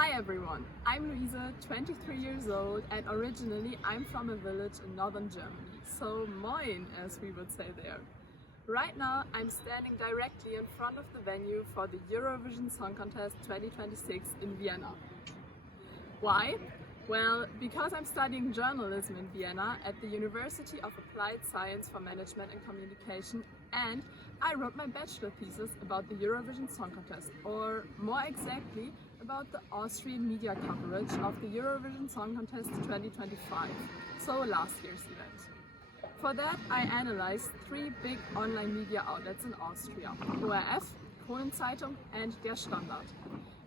Hi everyone, I'm Luise, 23 years old, and originally I'm from a village in northern Germany, so moin as we would say there. Right now I'm standing directly in front of the venue for the Eurovision Song Contest 2026 in Vienna. Why? Well, because I'm studying journalism in Vienna at the University of Applied Science for Management and Communication, and I wrote my bachelor thesis about the Eurovision Song Contest, or more exactly about the Austrian media coverage of the Eurovision Song Contest 2025, so last year's event. For that I analyzed three big online media outlets in Austria: ORF, Kronen Zeitung and Der Standard.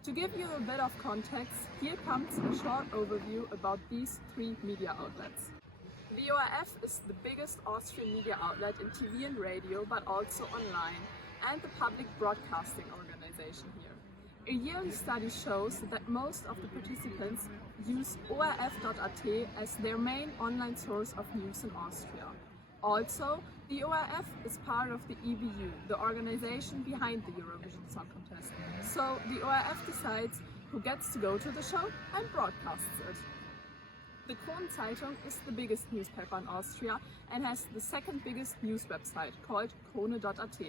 To give you a bit of context, here comes a short overview about these three media outlets. The ORF is the biggest Austrian media outlet in TV and radio, but also online, and the public broadcasting organization here. A yearly study shows that most of the participants use orf.at as their main online source of news in Austria. Also, the ORF is part of the EBU, the organization behind the Eurovision Song Contest. So the ORF decides who gets to go to the show and broadcasts it. The Kronen Zeitung is the biggest newspaper in Austria and has the second biggest news website, called krone.at.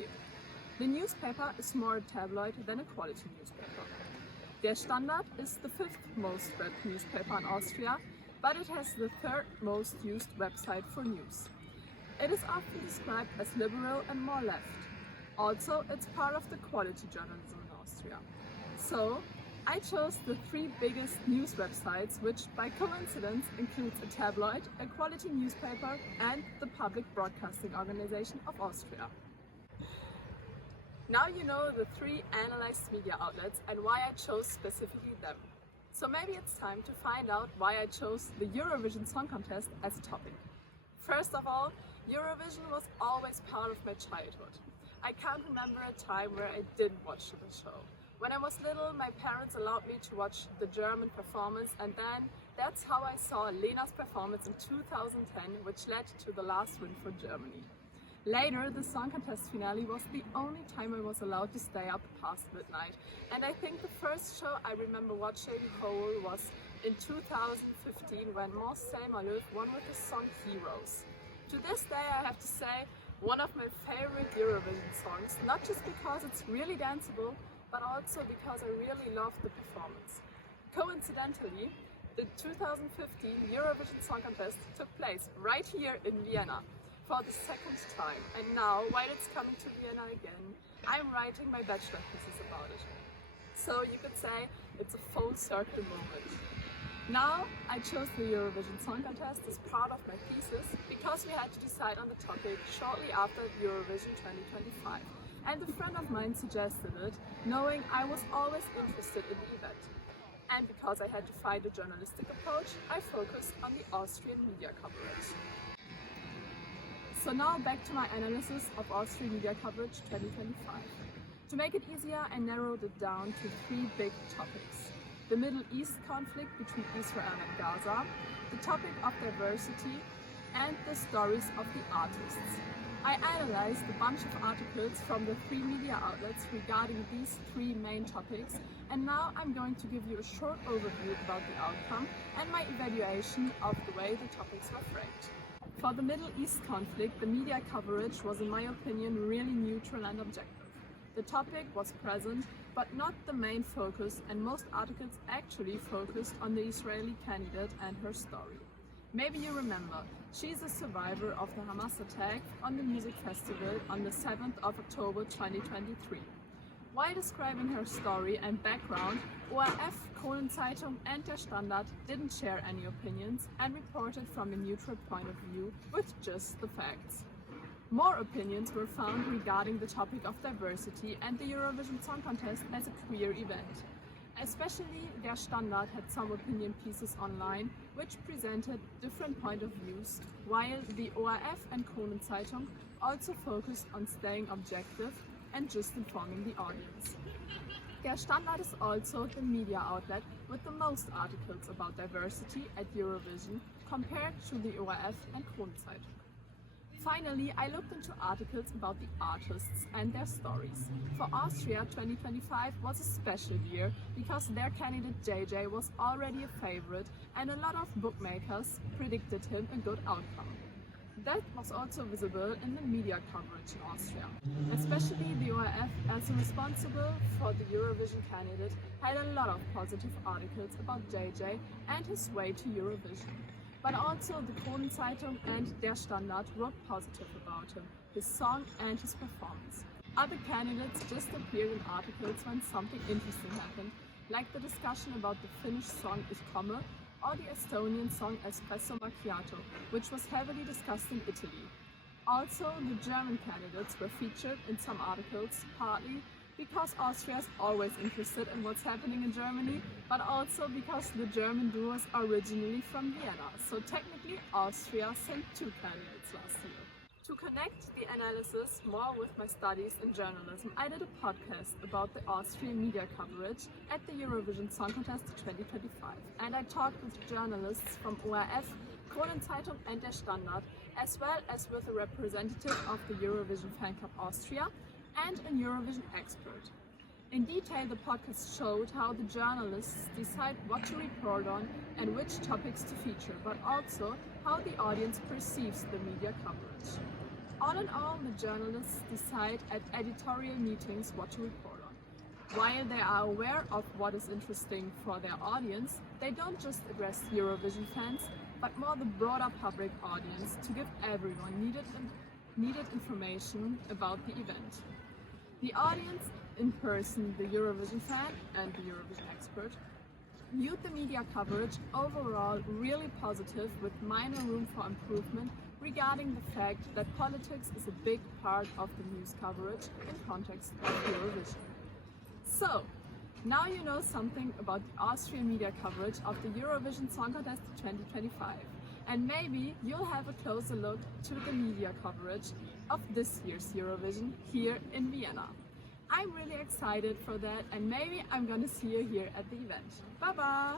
The newspaper is more a tabloid than a quality newspaper. Der Standard is the fifth most read newspaper in Austria, but it has the third most used website for news. It is often described as liberal and more left. Also, it's part of the quality journalism in Austria. So, I chose the three biggest news websites, which by coincidence includes a tabloid, a quality newspaper and the public broadcasting organization of Austria. Now you know the three analyzed media outlets and why I chose specifically them. So maybe it's time to find out why I chose the Eurovision Song Contest as a topic. First of all, Eurovision was always part of my childhood. I can't remember a time where I didn't watch the show. When I was little, my parents allowed me to watch the German performance, and then that's how I saw Lena's performance in 2010, which led to the last win for Germany. Later, the Song Contest finale was the only time I was allowed to stay up past midnight, and I think the first show I remember watching whole was in 2015 when Marcel Malheuf won with the song Heroes. To this day, I have to say, one of my favorite Eurovision songs, not just because it's really danceable, but also because I really love the performance. Coincidentally, the 2015 Eurovision Song Contest took place right here in Vienna for the second time, and now, while it's coming to Vienna again, I'm writing my bachelor thesis about it. So you could say it's a full circle moment. Now, I chose the Eurovision Song Contest as part of my thesis because we had to decide on the topic shortly after Eurovision 2025. And a friend of mine suggested it, knowing I was always interested in the event. And because I had to find a journalistic approach, I focused on the Austrian media coverage. So now back to my analysis of Austrian media coverage 2025. To make it easier, I narrowed it down to three big topics: the Middle East conflict between Israel and Gaza, the topic of diversity, and the stories of the artists. I analyzed a bunch of articles from the three media outlets regarding these three main topics, and now I'm going to give you a short overview about the outcome and my evaluation of the way the topics were framed. For the Middle East conflict, the media coverage was, in my opinion, really neutral and objective. The topic was present, but not the main focus, and most articles actually focused on the Israeli candidate and her story. Maybe you remember, she's a survivor of the Hamas attack on the music festival on the 7th of October 2023. While describing her story and background, ORF, Kronen Zeitung and Der Standard didn't share any opinions and reported from a neutral point of view with just the facts. More opinions were found regarding the topic of diversity and the Eurovision Song Contest as a queer event. Especially Der Standard had some opinion pieces online which presented different point of views, while the ORF and Kronen Zeitung also focused on staying objective and just informing the audience. Der Standard is also the media outlet with the most articles about diversity at Eurovision compared to the ORF and Kronen Zeitung. Finally, I looked into articles about the artists and their stories. For Austria, 2025 was a special year because their candidate JJ was already a favorite and a lot of bookmakers predicted him a good outcome. That was also visible in the media coverage in Austria. Especially the ORF, as responsible for the Eurovision candidate, had a lot of positive articles about JJ and his way to Eurovision. But also the Kronen Zeitung and Der Standard wrote positive about him, his song and his performance. Other candidates just appeared in articles when something interesting happened, like the discussion about the Finnish song Ich komme or the Estonian song Espresso Macchiato, which was heavily discussed in Italy. Also, the German candidates were featured in some articles, partly because Austria is always interested in what's happening in Germany, but also because the German duo is originally from Vienna, so technically Austria sent 2 candidates last year. To connect the analysis more with my studies in journalism, I did a podcast about the Austrian media coverage at the Eurovision Song Contest 2025, and I talked with journalists from ORF, Kronen Zeitung and Der Standard, as well as with a representative of the Eurovision Fan Club Austria and a Eurovision expert. In detail, the podcast showed how the journalists decide what to report on and which topics to feature, but also how the audience perceives the media coverage. All in all, the journalists decide at editorial meetings what to report on. While they are aware of what is interesting for their audience, they don't just address Eurovision fans, but more the broader public audience to give everyone needed information about the event. The audience, in person the Eurovision fan and the Eurovision expert, viewed the media coverage overall really positive with minor room for improvement regarding the fact that politics is a big part of the news coverage in context of Eurovision. So, now you know something about the Austrian media coverage of the Eurovision Song Contest 2025. And maybe you'll have a closer look to the media coverage of this year's Eurovision here in Vienna. I'm really excited for that, and maybe I'm gonna see you here at the event. Bye bye!